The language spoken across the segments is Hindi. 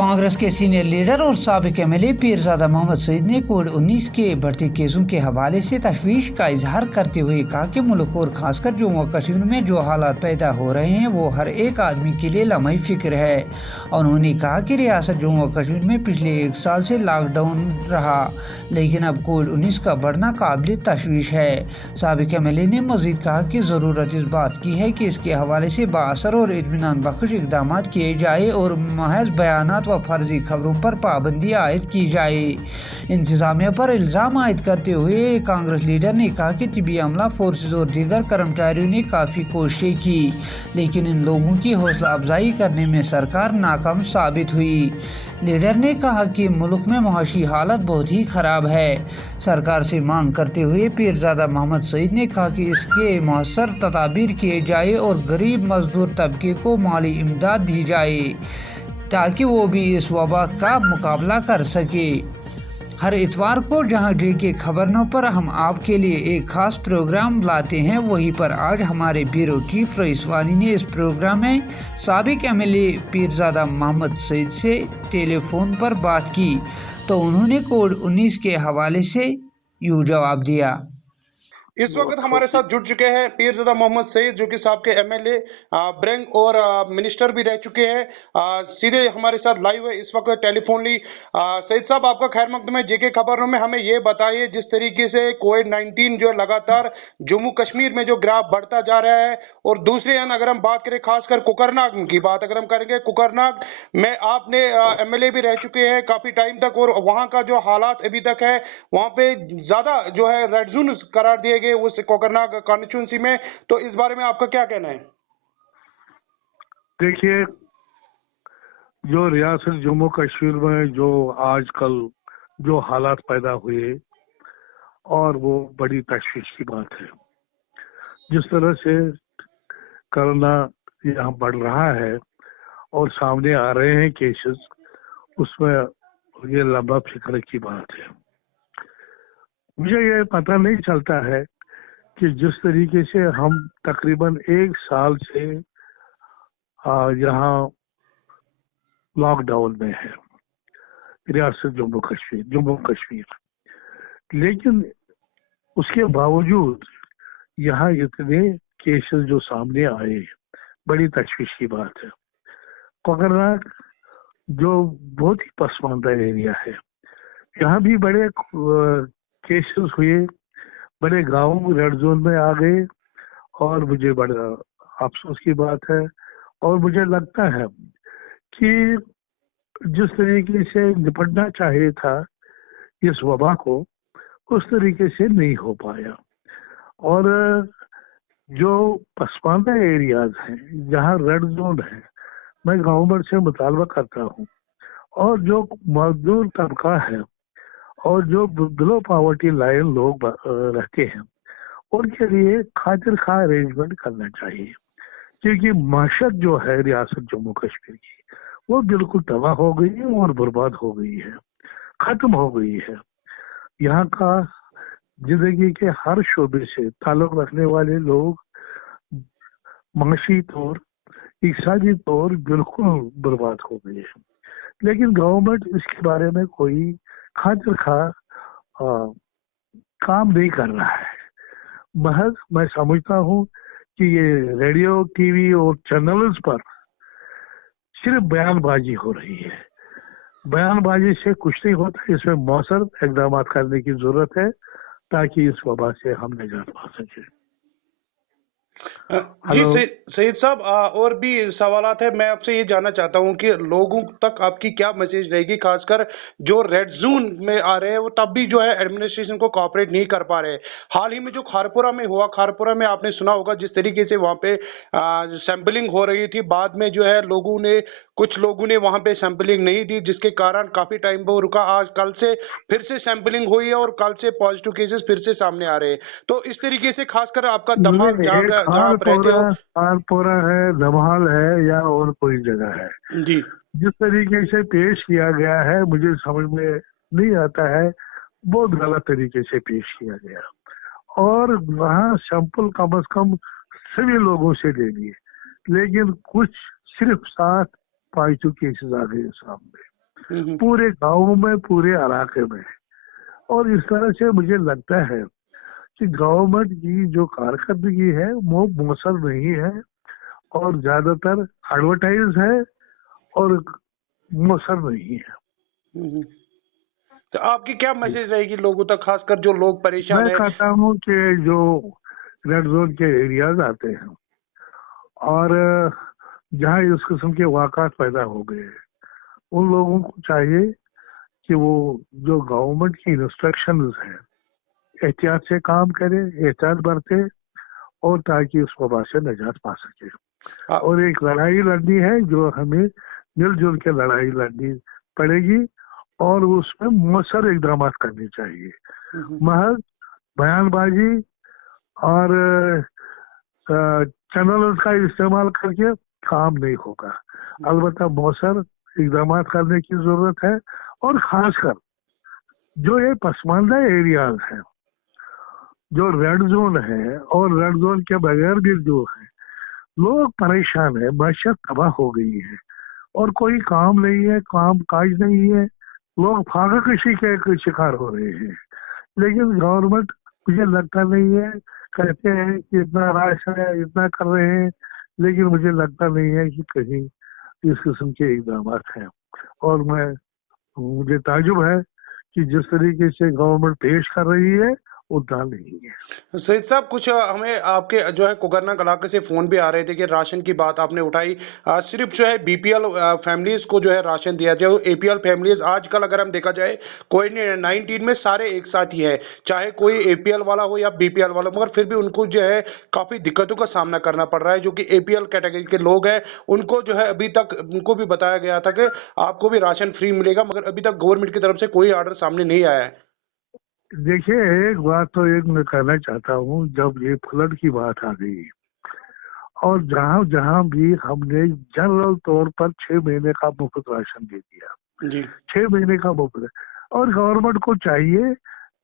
कांग्रेस के सीनियर लीडर और साबिक एमएलए पीरजादा मोहम्मद सईद ने कोविड-19 के बढ़ते केसों के हवाले से तशवीश का इजहार करते हुए कहा कि मुल्क और खासकर जम्मू कश्मीर में जो हालात पैदा हो रहे हैं वो हर एक आदमी के लिए लम्हे फिक्र है। उन्होंने कहा कि रियासत जम्मू कश्मीर में पिछले 1 साल से लॉकडाउन रहा, लेकिन अब कोविड-19 का बढ़ना काबिल तशवीश है। साबिक एमएलए ने मजीद कहा कि ज़रूरत इस बात की है कि इसके हवाले से बाअसर और इत्मीनान बख्श इकदाम किए जाए और महज बयान व फर्जी खबरों पर पाबंदी आयद की जाए। इंतजामिया पर इल्ज़ाम आयद करते हुए कांग्रेस लीडर ने कहा कि तिबी अमला, फोर्सेज और दीगर कर्मचारियों ने काफ़ी कोशिशें की, लेकिन इन लोगों की हौसला अफजाई करने में सरकार नाकाम साबित हुई। लीडर ने कहा कि मुल्क में मुआशी हालत बहुत ही ख़राब है। सरकार से मांग करते हुए पीरजादा मोहम्मद सईद ने कहा कि इसके मौसर तदाबीर किए जाए और गरीब मजदूर तबके को माली इमदाद दी जाए ताकि वो भी इस वबा का मुकाबला कर सके। हर इतवार को जहां JK खबरनों पर हम आपके लिए एक खास प्रोग्राम लाते हैं, वहीं पर आज हमारे ब्यूरो चीफ रईस वानी ने इस प्रोग्राम में साबिक एमएलए पीरजादा मोहम्मद सईद से टेलीफोन पर बात की, तो उन्होंने कोविड-19 के हवाले से यूँ जवाब दिया। इस वक्त हमारे साथ जुड़ चुके हैं पीरजादा मोहम्मद सईद, जो कि साहब एमएलए ब्रैंक और मिनिस्टर भी रह चुके हैं। सीधे हमारे साथ लाइव है इस वक्त टेलीफोन ली। सईद साहब, आपका खैर मकदम है। JK खबरों में हमें ये बताइए, जिस तरीके से कोविड-19 जो लगातार जम्मू कश्मीर में जो ग्राफ बढ़ता जा रहा है, और दूसरे अन अगर हम बात करें खासकर कुकरनाग की बात अगर हम करेंगे, कुकरनाग में आपने एमएलए भी रह चुके हैं काफी टाइम तक, और वहाँ का जो हालात अभी तक है, वहाँ पे ज्यादा जो है रेड जोन करार दिए गए उस कोकरनाग कॉन्स्टिट्यूंसी में, तो इस बारे में आपका क्या कहना है? देखिए, जो रियासत जम्मू कश्मीर में जो आजकल जो हालात पैदा हुए, और वो बड़ी तशवीश की बात है। जिस तरह से कोरोना यहाँ बढ़ रहा है और सामने आ रहे हैं केसेस, उसमें ये लंबा फिक्र की बात है। मुझे ये पता नहीं चलता है कि जिस तरीके से हम तकरीबन 1 साल से यहाँ लॉकडाउन में है रियासत जम्मू कश्मीर, लेकिन उसके बावजूद यहाँ इतने केसेस जो सामने आए, बड़ी तशवीश की बात है। कोकरनाग जो बहुत ही पसमानदा एरिया है, यहाँ भी बड़े केसेस हुए, बड़े गांव रेड जोन में आ गए, और मुझे बड़ा अफसोस की बात है। और मुझे लगता है कि जिस तरीके से निपटना चाहिए था इस वबा को, उस तरीके से नहीं हो पाया। और जो पसमानदा एरियाज हैं, जहाँ रेड जोन है, मैं गवर्नमेंट से मुतालबा करता हूँ, और जो मजदूर तबका है और जो बिलो पॉवर्टी लाइन लोग रहते हैं, उनके लिए खातिर खा अरेंजमेंट करना चाहिए, क्योंकि माशत जो है रियासत जम्मू कश्मीर की, वो बिल्कुल तबाह हो गई है और बर्बाद हो गई है, खत्म हो गई है। यहाँ का जिंदगी के हर शोबे से ताल्लुक रखने वाले लोग माशी तौर, इकसादी तौर बिल्कुल बर्बाद हो गए हैं। लेकिन गवर्नमेंट इसके बारे में कोई खातिर खा काम नहीं कर रहा है। महज मैं समझता हूँ कि ये रेडियो, टीवी और चैनल्स पर सिर्फ बयानबाजी हो रही है। बयानबाजी से कुछ नहीं होता, इसमें मौसर इकदाम करने की जरूरत है ताकि इस वबा से हम निजात पा सकें। जी सईद साहब, और भी सवालात है। मैं आपसे ये जानना चाहता हूँ कि लोगों तक आपकी क्या मैसेज रहेगी, खासकर जो रेड जोन में आ रहे हैं, वो तब भी जो है एडमिनिस्ट्रेशन को कोऑपरेट नहीं कर पा रहे। हाल ही में जो खारपुरा में हुआ, खारपुरा में आपने सुना होगा जिस तरीके से वहाँ पे सैंपलिंग हो रही थी, बाद में जो है कुछ लोगों ने वहाँ पे सैंपलिंग नहीं दी, जिसके कारण काफी टाइम वो रुका। आज कल से फिर से सैंपलिंग हुई है और कल से पॉजिटिव केसेस फिर से सामने आ रहे हैं। तो इस तरीके से खासकर आपका दमाग खारपुरा है, धमाल है, या और कोई जगह है जी, जिस तरीके से पेश किया गया है, मुझे समझ में नहीं आता है। बहुत गलत तरीके से पेश किया गया, और वहाँ सैंपल कम से कम सभी लोगों से ले लिए, लेकिन कुछ सिर्फ 7 पॉजिटिव केसेस आ गए सामने। पूरे गाँव में, पूरे इलाके में। और इस तरह से मुझे लगता है कि गवर्नमेंट की जो कारकर्दगी है वो मौसर नहीं है, और ज्यादातर एडवर्टाइज है और मौसर नहीं है। तो आपकी क्या मैसेज रहेगी लोगों तक, खासकर जो लोग परेशान मैं है? कहता हूँ कि जो रेड जोन के एरियाज आते हैं और जहाँ इस किस्म के वाक़ात पैदा हो गए, उन लोगों को चाहिए कि वो जो गवर्नमेंट की इंस्ट्रक्शंस हैं एहतियात से काम करे, एहतियात बरते, और ताकि उस वबा से निजात पा सके। और एक लड़ाई लड़नी है जो हमें मिलजुल के लड़ाई लड़नी पड़ेगी, और उसमें मौसर इकदाम करने चाहिए। महज बयानबाजी और चैनल का इस्तेमाल करके काम नहीं होगा। अलबत्ता मौसर इकदाम करने की जरूरत है, और खासकर जो ये पसमानदा एरियाज हैं, जो रेड जोन है और रेड जोन के बगैर भी जो है, लोग परेशान है, मैशत तबाह हो गई है और कोई काम नहीं है, काम काज नहीं है, लोग फाका कशी के शिकार हो रहे हैं। लेकिन गवर्नमेंट, मुझे लगता नहीं है, कहते हैं कि इतना राशन है, इतना कर रहे हैं, लेकिन मुझे लगता नहीं है कि कहीं इस किस्म के इकदाम हैं। और मुझे ताजुब है कि जिस तरीके से गवर्नमेंट पेश कर रही है उतना नहीं है। सईद साहब, कुछ हमें आपके जो है कोकरना इलाके से फोन भी आ रहे थे कि राशन की बात आपने उठाई। सिर्फ जो है बीपीएल फैमिलीज को जो है राशन दिया जाए, एपीएल फैमिलीज आजकल अगर हम देखा जाए कोविड-19 में सारे एक साथ ही है, चाहे कोई एपीएल वाला हो या बीपीएल वाला, मगर फिर भी उनको जो है काफी दिक्कतों का सामना करना पड़ रहा है। जो कि एपीएल कैटेगरी के लोग हैं उनको जो है अभी तक उनको भी बताया गया था कि आपको भी राशन फ्री मिलेगा, मगर अभी तक गवर्नमेंट की तरफ से कोई ऑर्डर सामने नहीं आया है। देखिए, एक बात तो एक मैं कहना चाहता हूँ, जब ये फ्लड की बात आ गई और जहाँ जहाँ भी हमने जनरल तौर पर 6 महीने का मुफ्त राशन दे दिया जी 6 महीने का मुफ्त, और गवर्नमेंट को चाहिए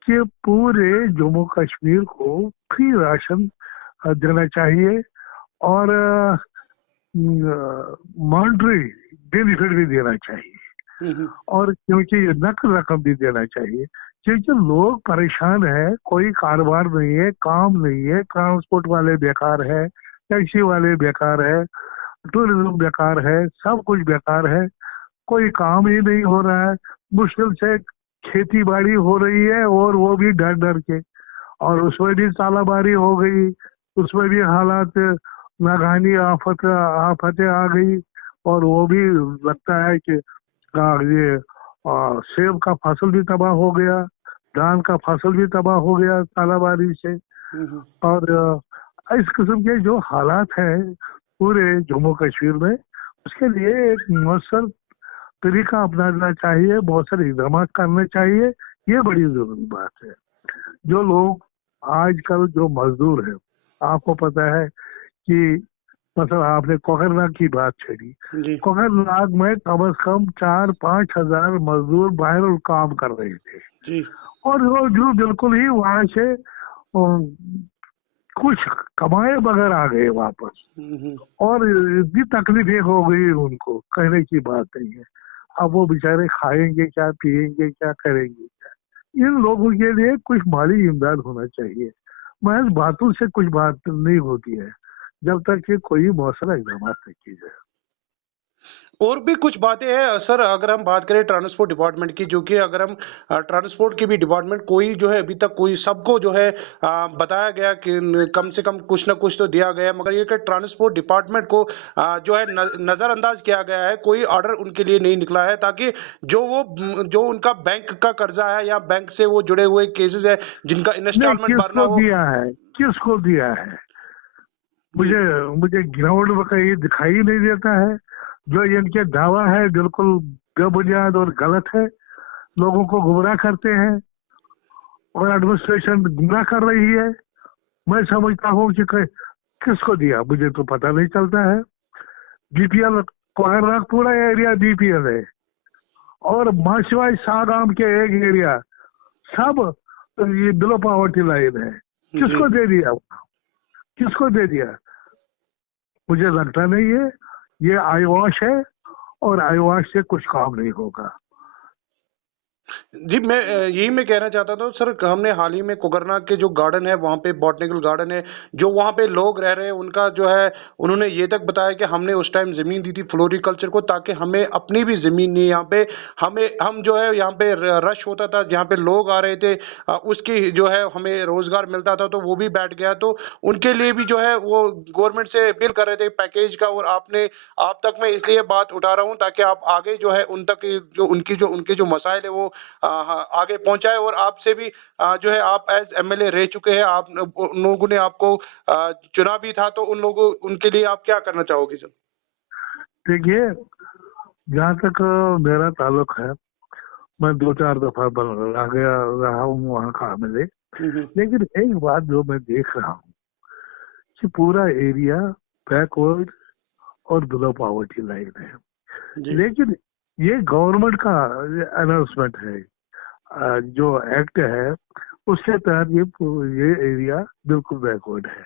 कि पूरे जम्मू कश्मीर को फ्री राशन देना चाहिए, और मॉनिटरी बेनिफिट भी देना चाहिए, और क्योंकि ये नकद रकम भी देना चाहिए, क्योंकि लोग परेशान है, कोई कारोबार नहीं है, काम नहीं है, ट्रांसपोर्ट वाले बेकार है, टैक्सी वाले बेकार है, टूरिज्म बेकार है, सब कुछ बेकार है, कोई काम ही नहीं हो रहा है। मुश्किल से खेती बाड़ी हो रही है, और वो भी डर डर के, और उसमें भी तालाबारी हो गई, उसमें भी हालात नागहानी आफतें आ गई, और वो भी लगता है कि ये सेब का फसल भी तबाह हो गया, धान का फसल भी तबाह हो गया तालाबारी से। और इस किस्म के जो हालात हैं पूरे जम्मू कश्मीर में, उसके लिए एक मौसर तरीका अपनाना चाहिए, मौसर इकदाम करने चाहिए। ये बड़ी जरूरी बात है। जो लोग आजकल जो मजदूर हैं, आपको पता है कि मतलब आपने कोकरनाग की बात छेड़ी, कोकरनाग में कम से कम 4-5 हजार मजदूर बाहर काम कर रहे थे जी। और वो जो बिल्कुल ही वहां से कुछ कमाए बगैर आ गए वापस, और इतनी तकलीफें हो गई उनको, कहने की बात नहीं है। अब वो बेचारे खाएंगे क्या, पिएंगे क्या, करेंगे क्या? इन लोगों के लिए कुछ माली इमदाद होना चाहिए। महज बातों से कुछ बात नहीं होती है जब तक कि कोई मौसम इकदाम नहीं किए जाए। और भी कुछ बातें हैं सर, अगर हम बात करें ट्रांसपोर्ट डिपार्टमेंट की, जो कि अगर हम ट्रांसपोर्ट की भी डिपार्टमेंट कोई जो है अभी तक कोई सबको जो है बताया गया कि कम से कम कुछ ना कुछ तो दिया गया, मगर ये कि ट्रांसपोर्ट डिपार्टमेंट को जो है नज़रअंदाज किया गया है, कोई ऑर्डर उनके लिए नहीं निकला है, ताकि जो उनका बैंक का कर्जा है या बैंक से वो जुड़े हुए केसेस है जिनका इंस्टॉलमेंट भरना हो। दिया है, किसको दिया है? मुझे ग्राउंड में कहीं दिखाई नहीं देता है। जो इनके दावा है बिल्कुल बेबुनियाद और गलत है, लोगों को गुमराह करते हैं और एडमिनिस्ट्रेशन गुमराह कर रही है। मैं समझता हूँ कि किसको दिया मुझे तो पता नहीं चलता है। बीपीएल कोकरनाग पूरा एरिया बीपीएल है, और माशिवाई सागाम के एक एरिया सब ये बिलो पॉवर्टी लाइन है। किसको दे दिया? किसको दे दिया? मुझे लगता नहीं है। ये आईवॉश है, और आईवॉश से कुछ काम नहीं होगा। जी, यही मैं कहना चाहता था सर, हमने हाल ही में कोकरनाग के जो गार्डन है वहाँ पे बॉटनिकल गार्डन है, जो वहाँ पे लोग रह रहे हैं उनका जो है, उन्होंने ये तक बताया कि हमने उस टाइम ज़मीन दी थी फ्लोरिकल्चर को, ताकि हमें अपनी भी ज़मीन नहीं यहाँ पे, हम जो है यहाँ पे रश होता था जहाँ पे लोग आ रहे थे, उसकी जो है हमें रोज़गार मिलता था, तो वो भी बैठ गया। तो उनके लिए भी जो है वो गवर्नमेंट से अपील कर रहे थे पैकेज का, और आप तक मैं इसलिए बात उठा रहा हूँ ताकि आप आगे जो है उन तक जो उनके जो मसाइल है वो हाँ, आगे पहुंचाए। और आपसे भी जो है, आप एज एमएलए रह चुके हैं, आप उन लोगों ने आपको चुना भी था, तो उनके लिए आप क्या करना चाहोगे सर? देखिए, जहाँ तक मेरा ताल्लुक है, मैं 2-4 दफा रहा हूँ वहाँ का एमएलए। लेकिन एक बात जो मैं देख रहा हूँ कि पूरा एरिया बैकवर्ड और बिलो पॉवर्टी लाइन है। जी। लेकिन ये गवर्नमेंट का अनाउंसमेंट है, जो एक्ट है उसके तहत ये एरिया बिल्कुल बैकवर्ड है,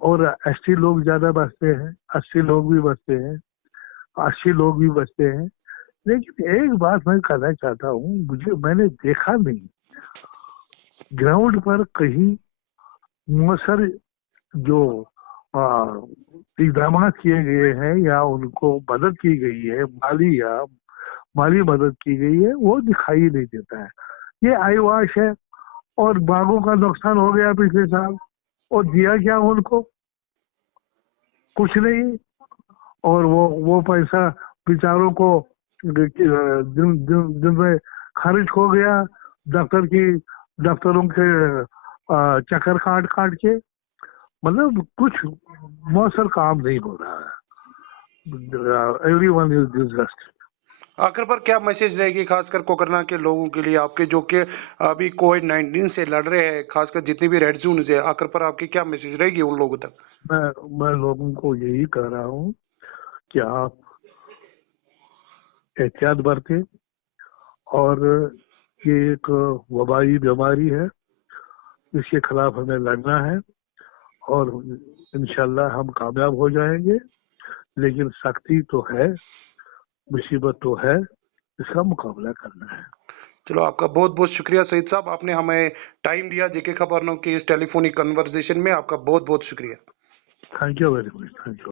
और 80 लोग ज्यादा बसते हैं, 80 लोग भी बसते हैं, 80 लोग भी बसते हैं। लेकिन एक बात मैं कहना चाहता हूँ, मैंने देखा नहीं ग्राउंड पर कहीं मौसर जो इकदाम किए गए हैं या उनको मदद की गई है, माली मदद की गई है, वो दिखाई नहीं देता है। ये आईवाश है, और बागों का नुकसान हो गया पिछले साल, और दिया क्या उनको? कुछ नहीं। और वो पैसा बेचारों को दिन में खर्च हो गया, दफ्तरों के चक्कर काट के। मतलब कुछ मौसर काम नहीं हो रहा है। Everyone is disgusted. आखिर पर क्या मैसेज रहेगी खासकर कोकरनाग के लोगों के लिए, आपके जो कि अभी कोविड-19 से लड़ रहे हैं, खासकर जितने भी रेड जोन है, आखिर पर आपकी क्या मैसेज रहेगी उन लोगों तक? मैं लोगों को यही कह रहा हूँ कि आप एहतियात बरतें, और ये एक वबाई बीमारी है, इसके खिलाफ हमें लड़ना है, और इंशाल्लाह हम कामयाब हो जाएंगे। लेकिन सख्ती तो है, मुसीबत तो है, इसका मुकाबला करना है। चलो, आपका बहुत बहुत शुक्रिया सईद साहब, आपने हमें टाइम दिया जेके खबरनों की इस टेलीफोनिक कन्वर्सेशन में। आपका बहुत बहुत शुक्रिया। Thank you very much. Thank you.